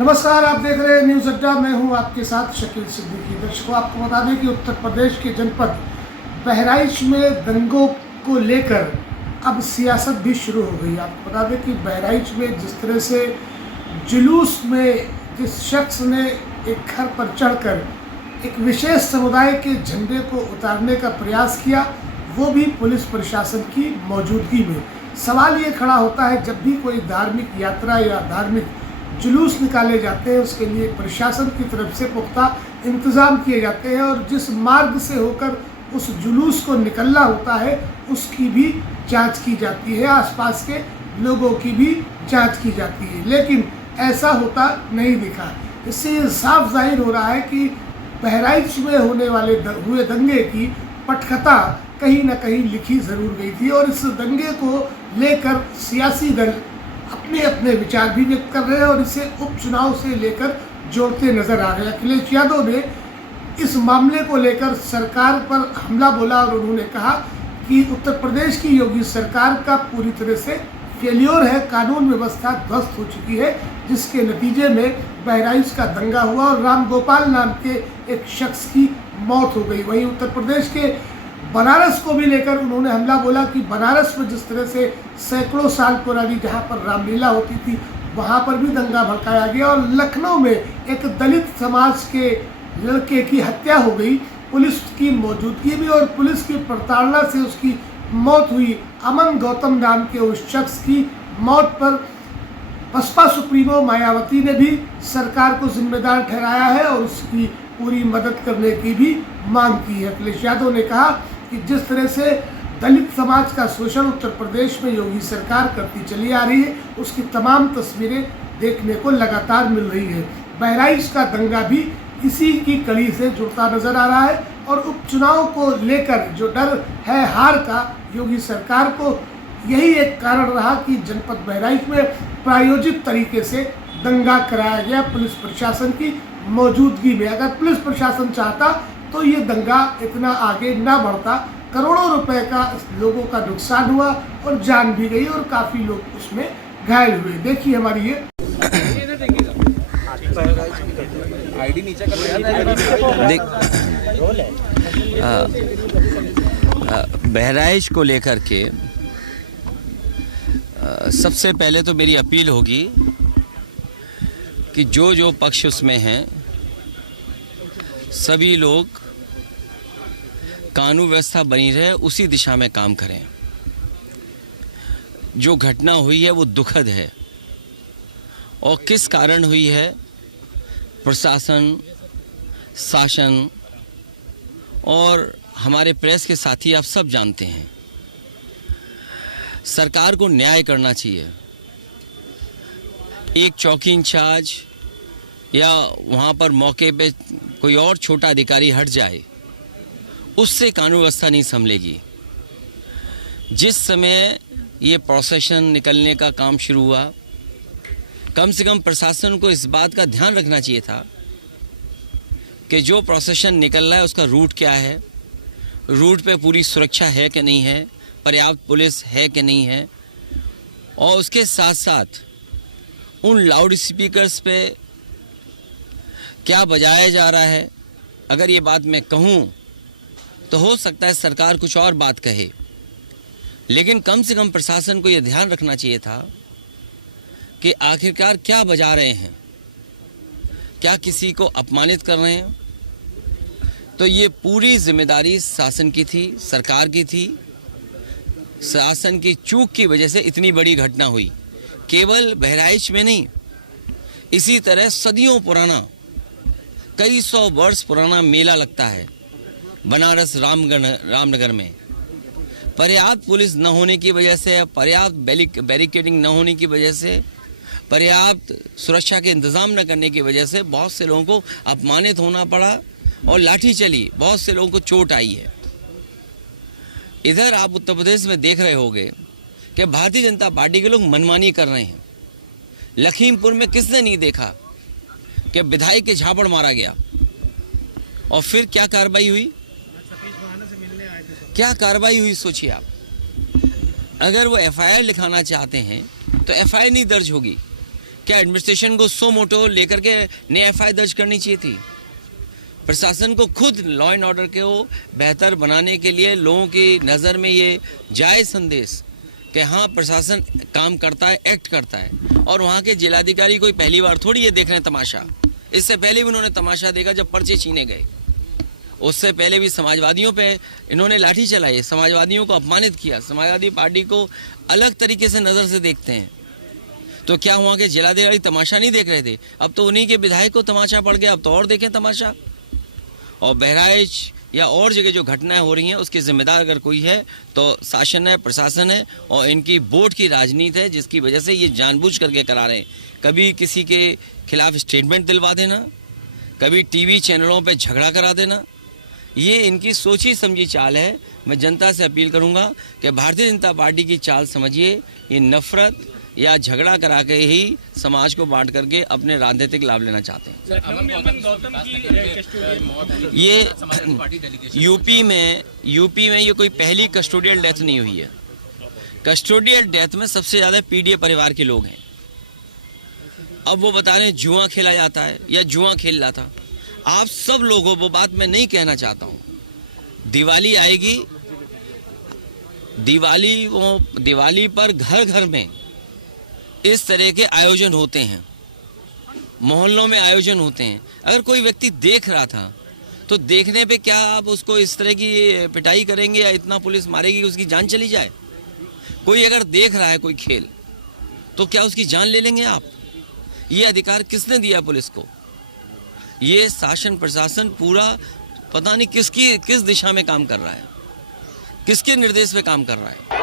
नमस्कार, आप देख रहे हैं न्यूज़ अड्डा। मैं हूं आपके साथ शकील सिद्दीकी। दर्शकों, आपको बता दें कि उत्तर प्रदेश के जनपद बहराइच में दंगों को लेकर अब सियासत भी शुरू हो गई। आपको बता दें कि बहराइच में जिस तरह से जुलूस में जिस शख्स ने एक घर पर चढ़कर एक विशेष समुदाय के झंडे को उतारने का प्रयास किया, वो भी पुलिस प्रशासन की मौजूदगी में। सवाल ये खड़ा होता है, जब भी कोई धार्मिक यात्रा या धार्मिक जुलूस निकाले जाते हैं, उसके लिए प्रशासन की तरफ से पुख्ता इंतज़ाम किए जाते हैं और जिस मार्ग से होकर उस जुलूस को निकलना होता है उसकी भी जांच की जाती है, आसपास के लोगों की भी जांच की जाती है। लेकिन ऐसा होता नहीं दिखा। इससे साफ जाहिर हो रहा है कि बहराइच में होने वाले हुए दंगे की पटकथा कहीं ना कहीं लिखी ज़रूर गई थी और इस दंगे को लेकर सियासी दल अपने अपने विचार भी व्यक्त कर रहे हैं और इसे उपचुनाव से लेकर जोड़ते नजर आ रहे हैं। अखिलेश यादव ने इस मामले को लेकर सरकार पर हमला बोला और उन्होंने कहा कि उत्तर प्रदेश की योगी सरकार का पूरी तरह से फेल्योर है, कानून व्यवस्था ध्वस्त हो चुकी है, जिसके नतीजे में बहराइच का दंगा हुआ और राम गोपाल नाम के एक शख्स की मौत हो गई। वहीं उत्तर प्रदेश के बनारस को भी लेकर उन्होंने हमला बोला कि बनारस में जिस तरह से सैकड़ों साल पुरानी जहां पर रामलीला होती थी, वहां पर भी दंगा भड़काया गया और लखनऊ में एक दलित समाज के लड़के की हत्या हो गई पुलिस की मौजूदगी में और पुलिस की प्रताड़ना से उसकी मौत हुई। अमन गौतम नाम के उस शख्स की मौत पर बसपा सुप्रीमो मायावती ने भी सरकार को जिम्मेदार ठहराया है और उसकी पूरी मदद करने की भी मांग की है। अखिलेश यादव ने कहा कि जिस तरह से दलित समाज का शोषण उत्तर प्रदेश में योगी सरकार करती चली आ रही है, उसकी तमाम तस्वीरें देखने को लगातार मिल रही है। बहराइच का दंगा भी इसी की कड़ी से जुड़ता नजर आ रहा है और उपचुनाव को लेकर जो डर है हार का योगी सरकार को, यही एक कारण रहा कि जनपद बहराइच में प्रायोजित तरीके से दंगा कराया गया पुलिस प्रशासन की मौजूदगी में। अगर पुलिस प्रशासन चाहता तो ये दंगा इतना आगे ना बढ़ता। करोड़ों रुपए का लोगों का नुकसान हुआ और जान भी गई और काफ़ी लोग उसमें घायल हुए। देखिए हमारी ये बहराइच को लेकर के सबसे पहले तो मेरी अपील होगी कि जो पक्ष उसमें हैं सभी लोग कानून व्यवस्था बनी रहे उसी दिशा में काम करें। जो घटना हुई है वो दुखद है और किस कारण हुई है प्रशासन, शासन और हमारे प्रेस के साथी आप सब जानते हैं। सरकार को न्याय करना चाहिए। एक चौकी इंचार्ज या वहाँ पर मौके पे कोई और छोटा अधिकारी हट जाए, उससे कानून व्यवस्था नहीं संभलेगी। जिस समय ये प्रोसेशन निकलने का काम शुरू हुआ, कम से कम प्रशासन को इस बात का ध्यान रखना चाहिए था कि जो प्रोसेशन निकल रहा है उसका रूट क्या है, रूट पे पूरी सुरक्षा है कि नहीं है, पर्याप्त पुलिस है कि नहीं है, और उसके साथ साथ उन लाउड स्पीकर्स पे क्या बजाया जा रहा है। अगर ये बात मैं कहूँ तो हो सकता है सरकार कुछ और बात कहे, लेकिन कम से कम प्रशासन को ये ध्यान रखना चाहिए था कि आखिरकार क्या बजा रहे हैं, क्या किसी को अपमानित कर रहे हैं। तो ये पूरी जिम्मेदारी शासन की थी, सरकार की थी। शासन की चूक की वजह से इतनी बड़ी घटना हुई। केवल बहराइच में नहीं, इसी तरह सदियों पुराना, कई सौ वर्ष पुराना मेला लगता है बनारस रामनगर में। पर्याप्त पुलिस न होने की वजह से, पर्याप्त बैरिकेडिंग न होने की वजह से, पर्याप्त सुरक्षा के इंतजाम न करने की वजह से बहुत से लोगों को अपमानित होना पड़ा और लाठी चली, बहुत से लोगों को चोट आई है। इधर आप उत्तर प्रदेश में देख रहे होंगे कि भारतीय जनता पार्टी के लोग मनमानी कर रहे हैं। लखीमपुर में किसने नहीं देखा कि विधायक के झापड़ मारा गया और फिर क्या कार्रवाई हुई? क्या कार्रवाई हुई सोचिए आप। अगर वो एफआईआर लिखाना चाहते हैं तो एफआईआर नहीं दर्ज होगी क्या? एडमिनिस्ट्रेशन को सो मोटो लेकर के नई एफआईआर दर्ज करनी चाहिए थी। प्रशासन को खुद लॉ एंड ऑर्डर को बेहतर बनाने के लिए लोगों की नज़र में ये जायज़ संदेश कि हाँ प्रशासन काम करता है, एक्ट करता है। और वहाँ के जिलाधिकारी कोई पहली बार थोड़ी ये देख रहे हैं तमाशा। इससे पहले भी उन्होंने तमाशा देखा जब पर्चे छीने गए। उससे पहले भी समाजवादियों पे इन्होंने लाठी चलाई, समाजवादियों को अपमानित किया। समाजवादी पार्टी को अलग तरीके से नज़र से देखते हैं। तो क्या वहाँ के जिलाधिकारी तमाशा नहीं देख रहे थे? अब तो उन्हीं के विधायक को तमाशा पड़ गया, अब तो और देखें तमाशा। और बहराइच या और जगह जो घटनाएं हो रही हैं उसके जिम्मेदार अगर कोई है तो शासन है, प्रशासन है और इनकी वोट की राजनीति है, जिसकी वजह से ये जानबूझ करके करा रहे हैं। कभी किसी के खिलाफ स्टेटमेंट दिलवा देना, कभी टीवी चैनलों पे झगड़ा करा देना, ये इनकी सोची समझी चाल है। मैं जनता से अपील करूंगा कि भारतीय जनता पार्टी की चाल समझिए। ये नफरत या झगड़ा करा के ही समाज को बांट करके अपने राजनीतिक लाभ लेना चाहते हैं। ये यूपी में ये कोई पहली कस्टोडियल डेथ नहीं हुई है। कस्टोडियल डेथ में सबसे ज़्यादा पीडीए परिवार के लोग हैं। अब वो बता रहे हैं जुआ खेला जाता है या जुआ खेल रहा था। आप सब लोगों वो बात मैं नहीं कहना चाहता हूँ। दिवाली आएगी, दिवाली पर घर घर में इस तरह के आयोजन होते हैं, मोहल्लों में आयोजन होते हैं। अगर कोई व्यक्ति देख रहा था तो देखने पे क्या आप उसको इस तरह की पिटाई करेंगे या इतना पुलिस मारेगी कि उसकी जान चली जाए? कोई अगर देख रहा है कोई खेल तो क्या उसकी जान ले लेंगे आप? ये अधिकार किसने दिया पुलिस को? ये शासन प्रशासन पूरा पता नहीं किस दिशा में काम कर रहा है, किसके निर्देश पे काम कर रहा है।